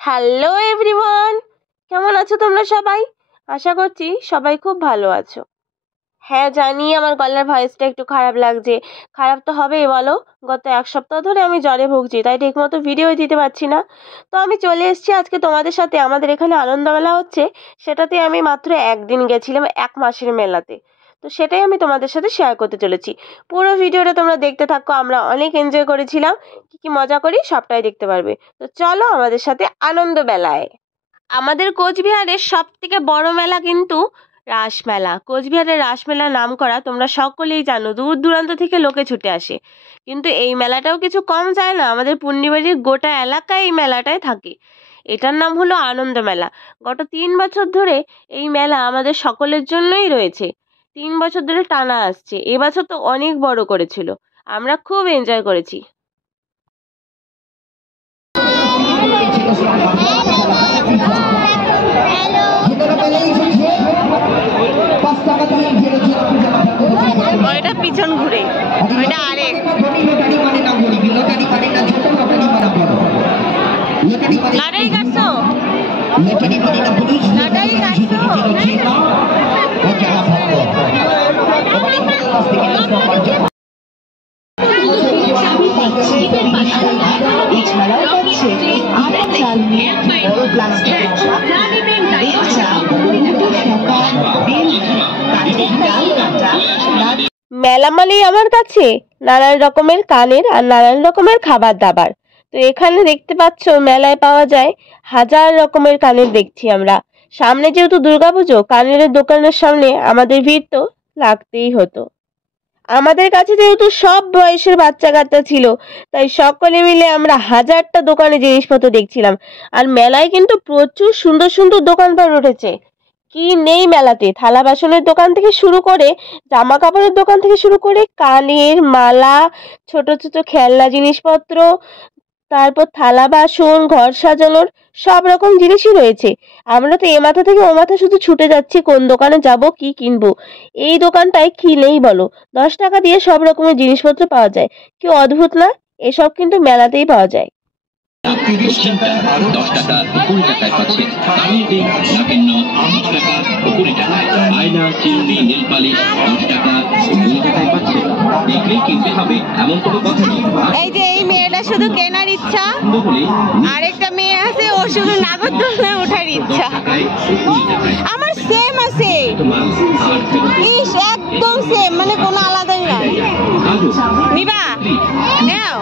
Hello everyone, কেমন আছো তোমরা সবাই? আশা করছি সবাই খুব ভালো আছো। হ্যাঁ জানি আমার গলার ভয়েসটা একটু খারাপ লাগছে। খারাপ তো হবেই বলো, গত এক সপ্তাহ ধরে আমি জ্বরে ভুগছি, তাই ঠিকমতো ভিডিও দিতে পারছি না। তো আমি চলে এসেছি আজকে তোমাদের সাথে। আমাদের এখানে আনন্দমেলা হচ্ছে, সেটাতে আমি মাত্র একদিন গেছিলাম, 1 মাসের মেলাতে। তো সেটাই আমি তোমাদের সাথে শেয়ার করতে চলেছি। পুরো ভিডিওটা তোমরা দেখতে থাকো। আমরা অনেক এনজয় করেছিলাম, কি কি মজা করি সবটাই দেখতে পারবে। তো চলো আমাদের সাথে আনন্দ মেলায়। আমাদের কোচবিহারের সব থেকে বড় মেলা কিন্তু রাসমেলা। কোচবিহারের রাসমেলার নাম করা তোমরা সকলেই জানো, দূর দূরান্ত থেকে লোকে ছুটে আসে। কিন্তু এই মেলাটাও কিছু কম যায় না, আমাদের পূর্ণিবাড়ির গোটা এলাকায় এই মেলাটায় থাকে। এটার নাম হলো আনন্দ মেলা। গত 3 বছর ধরে এই মেলা আমাদের সকলের জন্যই রয়েছে। 3 বছর ধরে টানা আসছে। এবছর তো অনেক বড় করেছিল, আমরা খুব এনজয় করেছি। ওইটা পিছন ঘুরে, ওইটা আরেক লটারি কাটছো, লটারি কাটছো। মেলা মানেই আমার কাছে নানান রকমের কানের আর নানান রকমের খাবার দাবার। তো এখানে দেখতে পাচ্ছ মেলায় পাওয়া যায় হাজার রকমের কানের। দেখছি আমরা সামনে যেহেতু দুর্গাপুজো, কানের দোকানের সামনে আমাদের ভিড় তো লাগতেই হতো। আমাদের কাছে যেহেতু সব বয়সের বাচ্চা কাচ্চা ছিল, তাই সকলে মিলে আমরা হাজারটা দোকানে জিনিসপত্র দেখছিলাম। আর মেলায় কিন্তু প্রচুর সুন্দর সুন্দর দোকানপাট উঠেছে। কি নেই মেলাতে! থালা বাসনের দোকান থেকে শুরু করে, জামা কাপড়ের দোকান থেকে শুরু করে, কানের মালা, ছোট ছোট খেলনা জিনিসপত্র, তারপর থালা বাসন, ঘর সাজানোর সব রকম জিনিসই রয়েছে। আমরা তো এ মাথা থেকে ও মাথা শুধু ছুটে যাচ্ছি কোন দোকানে যাব, কি কিনবো। এই দোকানটায় কি নেই বলো, 10 টাকা দিয়ে সব রকমের জিনিসপত্র পাওয়া যায়। কি অদ্ভুত না! এসব কিন্তু মেলাতেই পাওয়া যায়। 30 টাকা 10 টাকা 20 টাকায় পাচ্ছে কানের নাকের নথ 20 টাকা 20 টাকায়, আয়না চিরুনি নীল পালিশ 10 টাকা 20 টাকায় পাচ্ছে। দেখলেই কিনতে হবে এমন কোনো কথা নেই। এই যে এই মেয়েটা শুধু কেনার ইচ্ছা, আরেকটা মেয়ে আছে ও শুধু নাগরদোলনা ওঠার ইচ্ছা। আমার সেম আছে, ইস একদম সেম, মানে কোনো আলাদাই না। নিবা নাও,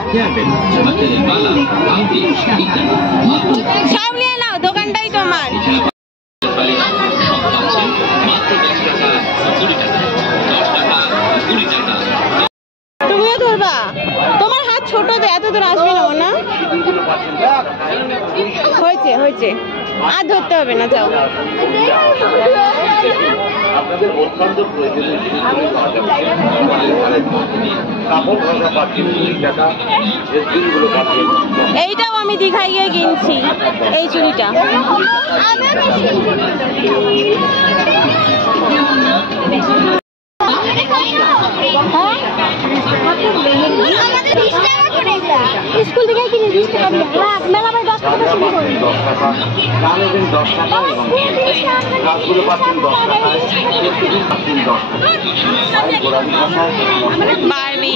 সব নিয়ে নাও, দোকানটাই তোমার। তুমিও ধরবা, তোমার হাত ছোট তো, এত দূর আসবে না। না হয়েছে হয়েছে, আর ধরতে হবে না, যাও। এইটাও আমি দীঘায় গিয়ে কিনছি, এই চুড়িটা। স্কুল থেকে কিনে 20 টাকা দিয়ে, মেলা ভাই 10 টাকা শুরু করি। বারবি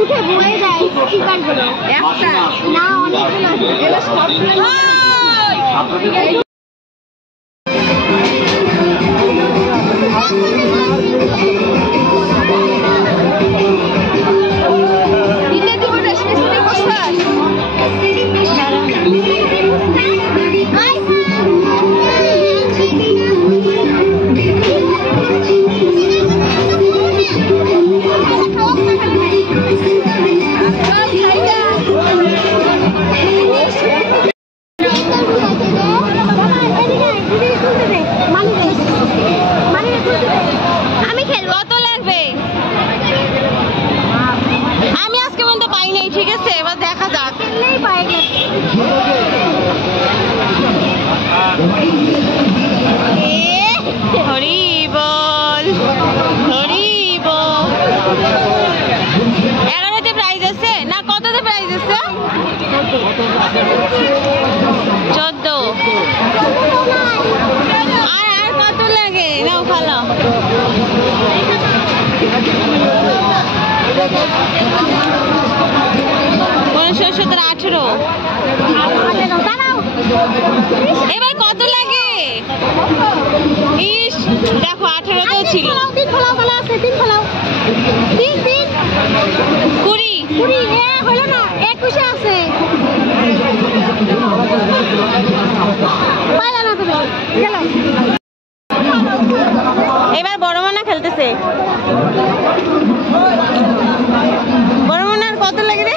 উঠে ভরে যায় স্টিকারগুলো, একটা না অনেকগুলো আছে। আমি খেলবো, কত লাগবে? আমি আজকে পর্যন্ত পাই নাই, ঠিক আছে, এবার দেখা যাক। পাই হরি বল, হরি বল। 11তে প্রাইজ আছে না, কততে প্রাইজ আছে? 17, 18। এবার কত লাগে? ইস দেখো 18তেও ছিল। 20 হলো না 21 আছে। এবার বড় মনা খেলতেছে। বড় মনার কত লাগে রে?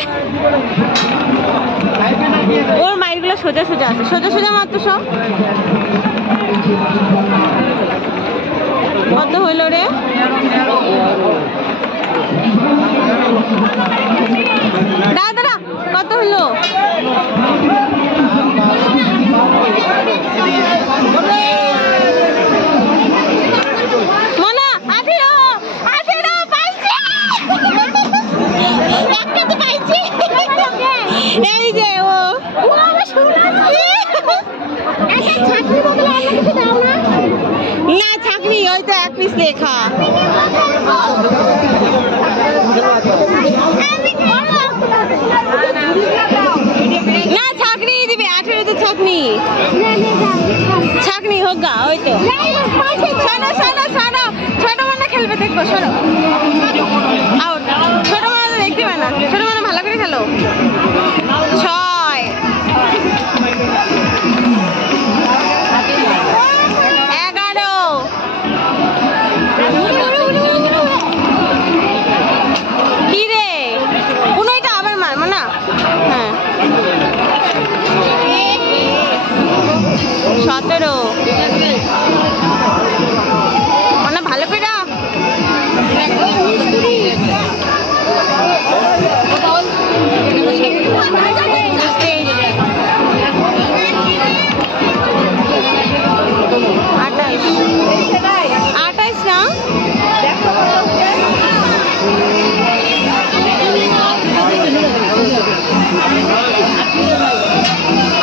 ওর মাইরগুলো সোজা সোজা আছে, সোজা সোজা মাত্র সব। কত হইলো রে? দাদা কত হলো? মনা 18 পাইছি। একটা তো পাইছি। এই যে ও না ছাকনি, ওই তো 1 পিস লেখা। না ছাকনি দিবে, 18 ছাকনি। ছাকনি হোক গা, ওই তো। শোনো শোনো শোনো, ছোট মনে খেলবে দেখবো। শোনো আউট। ছোট মনে দেখতে পায় না, ছোট মনে ভালো করে খেলো। 6 11। কি রে 15টা আবার মারবো না। হ্যাঁ 17। মানে ভালো করে আটাইশ না?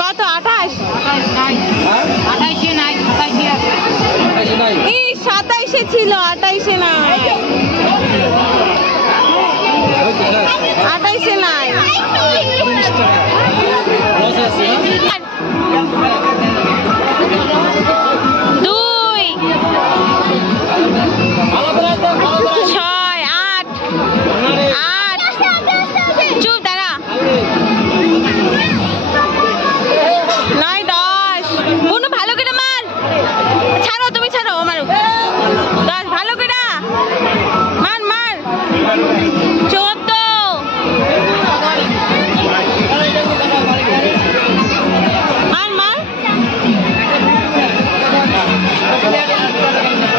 কত 28? এই 27 ছিল, 28 না। 28 নাই। 2 6 8 চুপ দাঁড়া। 9 10। বুনু ভালো করে মার। ছাড়ো তুমি, ছাড়ো মারো। 10 ভালো করে মার মার। 14। আর মার।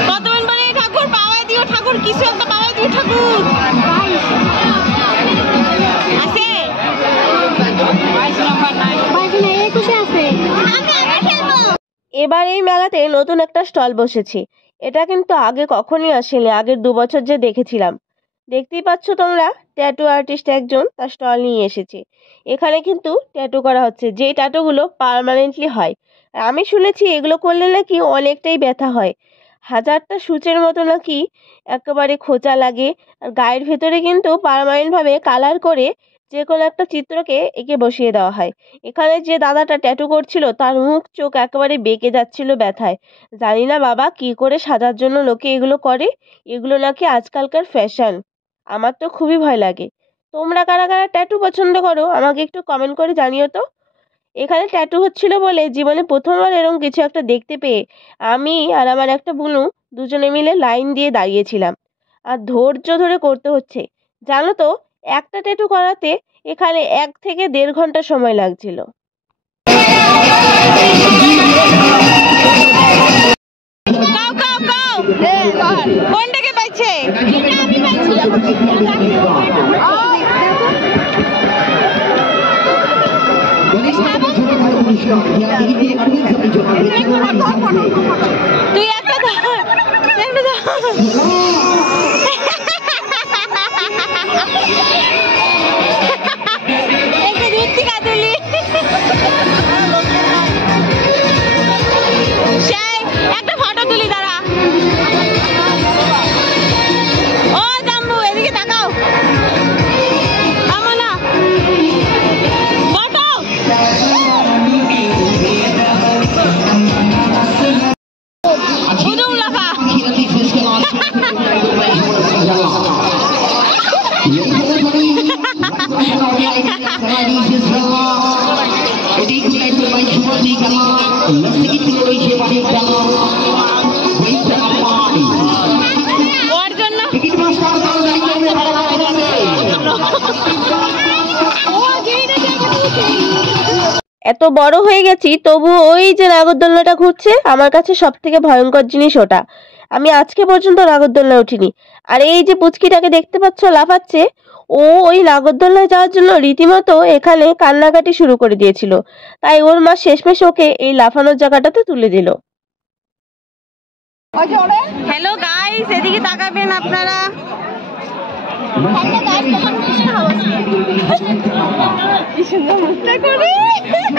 কত মিনিট পরে ঠাকুর পাওয়া দিও, ঠাকুর কিছু একটা পাওয়া দিও ঠাকুর। আছে এবার এই মেলাতে নতুন একটা স্টল বসেছে। এটা কিন্তু আগে কখনই আসেনি, আগের 2 বছর যে দেখেছিলাম। দেখতেই পাচ্ছ তোমরা, ট্যাটু আর্টিস্ট একজন তার স্টল নিয়ে এসেছে। এখানে কিন্তু ট্যাটু করা হচ্ছে, যেই ট্যাটুগুলো পার্মানেন্টলি হয়। আর আমি শুনেছি এগুলো করলে নাকি অনেকটাই ব্যথা হয়, 1000টা সূচের মতো নাকি একেবারে খোঁচা লাগে। আর গায়ের ভেতরে কিন্তু পার্মানেন্টভাবে কালার করে যে কোনো একটা চিত্রকে এঁকে বসিয়ে দেওয়া হয়। এখানে যে দাদাটা ট্যাটু করছিল তার মুখ চোখ একেবারে বেঁকে যাচ্ছিল ব্যথায়। জানি না বাবা কি করে সাজার জন্য লোকে এগুলো করে, এগুলো নাকি আজকালকার ফ্যাশন। আমার তো খুবই ভয় লাগে। তোমরা কারা কারা ট্যাটু পছন্দ করো আমাকে একটু কমেন্ট করে জানিও তো। এখানে ট্যাটু হচ্ছিল বলে জীবনে প্রথমবার এরকম কিছু একটা দেখতে পেয়ে আমি আর আমার একটা বুনু দুজনে মিলে লাইন দিয়ে দাঁড়িয়েছিলাম। আর ধৈর্য ধরে করতে হচ্ছে। জানো তো, একটা ট্যাটু করাতে এখানে 1 থেকে 1.5 ঘন্টা সময় লাগছিল। কোনটাকে পাইছে? তুই একটা ধর, একটা ধর। একটা যুক্তি কাতুলি একটা ফটো তুলি দাঁড়া। ও জাম্বু এদিকে তাকাও। আমা না ওর জন্য এত বড় হয়ে গেছি তবু ওই যে নাগরদোলনাটা ঘুরছে আমার কাছে সব থেকে ভয়ঙ্কর জিনিস ওটা। আমি আজকে পর্যন্ত নাগরদোলনায় উঠিনি। আর এই যে পুচকিটাকে দেখতে পাচ্ছ লাফাচ্ছে, ও ওই নাগরদোলনায় যাওয়ার জন্য রীতিমতো এখানে কান্নাকাটি শুরু করে দিয়েছিল। তাই ওর মা শেষমেশ ওকে এই লাফানোর জায়গাটাতে তুলে দিল। হ্যালো গাইস, এদিকে তাকাবেন আপনারা।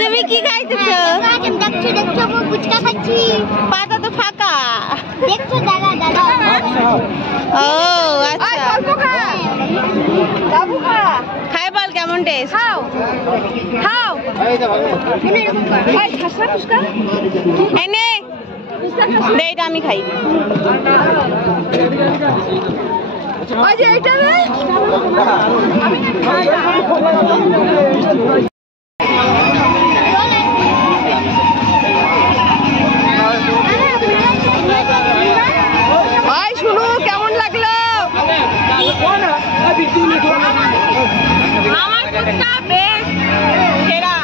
তুমি কি খাইতেছো? পাতা তো ফাঁকা। ও আচ্ছা, খাই বল কেমন টেস্ট? এইটা আমি খাই। শুনো কেমন লাগলো? আমার ফুচকা বেশ সেরা।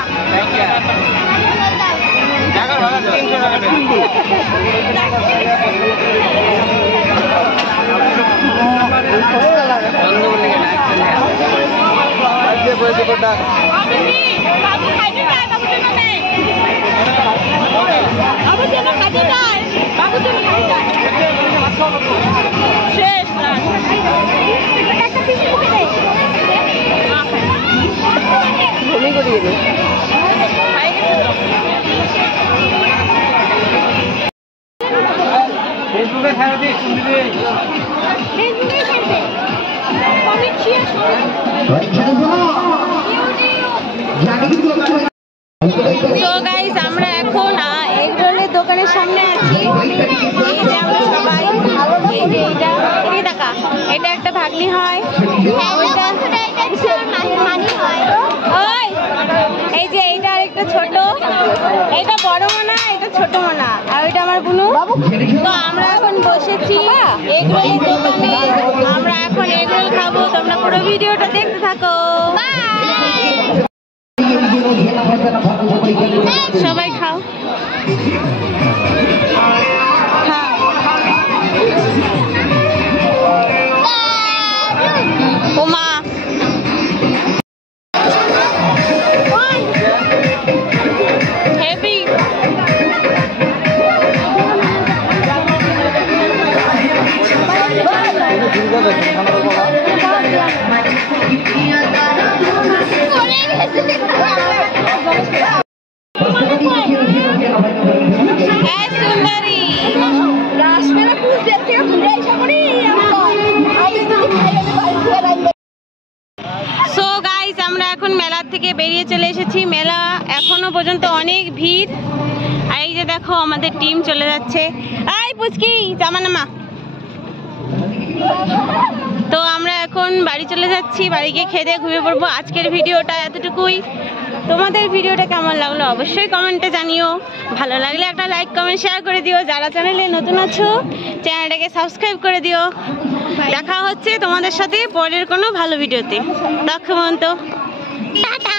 তো গাইস আমরা এখন এগ রোলের দোকানের সামনে আছি। এই যে আমরা সবাই, এই যে এটা একটা ভাগ্নি হয়, এই যে এইটা আরেকটা ছোট, এটা বড় মোনা, এটা ছোট মোনা, আর ওইটা আমার বুনু। তো আমরা এখন বসেছি এগ রোলের দোকানে, আমরা এখন এগ রোল খাবো। তোমরা পুরো ভিডিওটা দেখতে থাকো। সবাই খাও। ওমা হেভি। সো গাইস আমরা এখন মেলা থেকে বেরিয়ে চলে এসেছি। মেলা এখনো পর্যন্ত অনেক ভিড়। আর এই যে দেখো আমাদের টিম চলে যাচ্ছে। আই পুচকি জামা নামা। তো আমরা এখন বাড়ি চলে যাচ্ছি, বাড়ি গিয়ে খেয়ে দিয়ে ঘুমিয়ে পড়বো। আজকের ভিডিওটা এতটুকুই। তোমাদের ভিডিওটা কেমন লাগলো অবশ্যই কমেন্টে জানিও। ভালো লাগলে একটা লাইক কমেন্ট শেয়ার করে দিও। যারা চ্যানেলে নতুন আছো চ্যানেলটাকে সাবস্ক্রাইব করে দিও। দেখা হচ্ছে তোমাদের সাথে পরের কোনো ভালো ভিডিওতে। তখন তো টাটা।